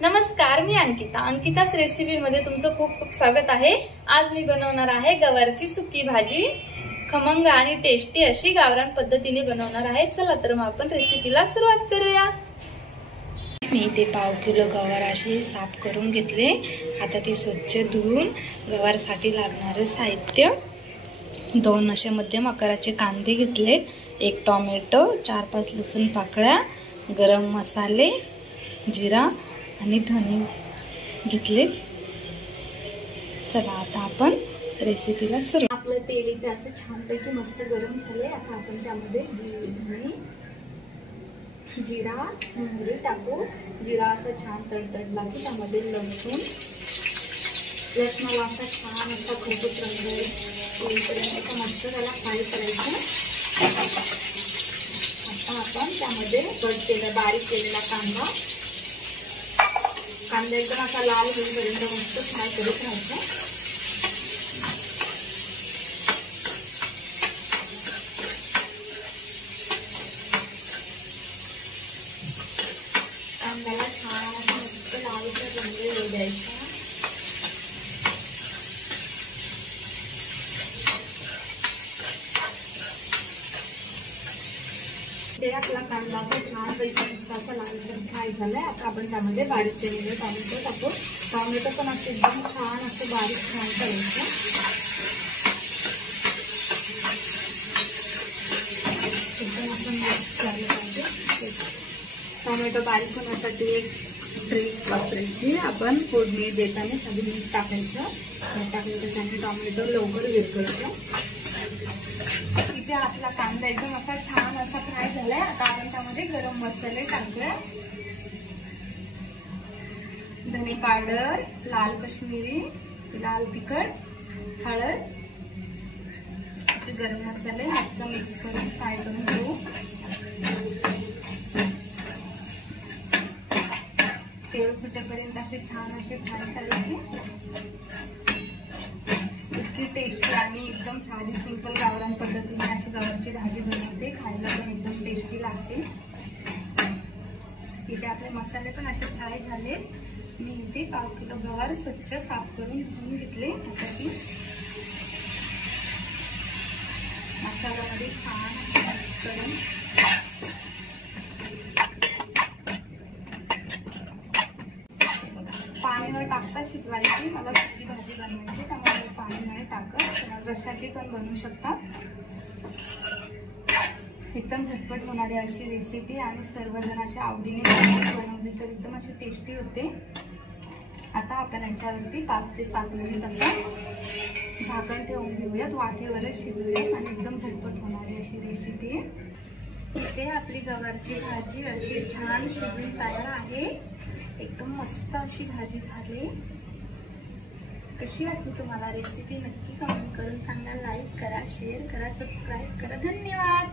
नमस्कार, मी अंकिता's रेसिपी मध्ये तुमचं खूप खूप स्वागत आहे। आज मी बनवणार आहे गवारची सुकी भाजी। खमंग आणि टेस्टी अशी गावरान पद्धतीने बनवणार आहे। चला तर मग आपण रेसिपीला सुरुवात करूया। मी इथे पाव किलो गवार अशी साफ करून घेतले। आता ती स्वच्छ धुवून गवारसाठी लागणारे साहित्य 2 असे मध्यम आकाराचे कांदे घेतले, 1 टोमॅटो, 4-5 लसूण पाकळ्या, गरम मसाले, जिरा आणि धने घेतले। चला आता आपण रेसिपीला सुरू। आपलं तेल इथे असं छानपैकी मस्त गरम झाले। आता आपण त्यामध्ये धने, जिरा, मोहरी टाकू। जिरा असं छान तडतडला की त्यामध्ये लसूण असा छान असा खरपूस रंग येईपर्यंत मस्त त्याला फ्राय करायचं। आता आपण त्यामध्ये बारीक केलेला कांदा एकदम असा लाल होईपर्यंत मस्त फ्राय करत राहायचं। कांद्याला छान असा मस्त लालसर रंग येऊ द्यायचा। ते आपला कांदा छान पैकी असा लालसर फ्राय झालाय। आता आपण त्यामध्ये बारीक केलेले टोमॅटो टाकू। टोमॅटो पण असं एकदम छान असं बारीक फ्राय करायचं। एकदम असं मिक्स झालं पाहिजे। टोमॅटो बारीक होण्यासाठी एक ट्रिक वापरायची। आपण फोडणी देताना साधी मीठ टाकायचं। टाकलं तर त्याने टोमॅटो लवकर विरघळतो। इथे आपला कांदा एकदम असा छान असा फ्राय झालाय। आता आपण त्यामध्ये गरम मसाले टाकूया। धने पावडर, लाल काश्मीरी, लाल तिखट, हळद, असे गरम मसाले मस्त मिक्स करून फ्राय करून घेऊ। तेल सुटेपर्यंत असे छान असे फ्राय करायचे। इतकी टेस्टी आणि एकदम साधी सिंपल गावरान पद्धतीने अशी गवारची भाजी बनवते। खायला पण एकदम टेस्टी लागते। इथे आपले मसाले पण असे फ्राय झाले। मी इथे पाव किलो गवार स्वच्छ साफ करून धुवून घेतले। आता ती मसाल्यामध्ये छान मिक्स करून पाणी न टाकता शिजवायची। मला सुकी भाजी बनवायची त्यामुळे पाणी नाही टाकत। रश्याची पण बनवू शकतात। एकदम झटपट होणारी अशी रेसिपी आणि सर्वजण अशा आवडीने बनवली तर एकदम अशी टेस्टी होते। आता आपण याच्यावरती 5 ते 7 मिनिट असं झाकण ठेवून घेऊयात। वाफेवरच शिजूयात आणि एकदम झटपट होणारी अशी रेसिपी आहे। इथे आपली गवारची भाजी अशी छान शिजून तयार आहे। एकदम मस्त अशी भाजी झाली। कशी वाटली तुम्हाला रेसिपी नक्की कमेंट करून सांगा। लाईक करा, शेअर करा, सबस्क्राईब करा। धन्यवाद।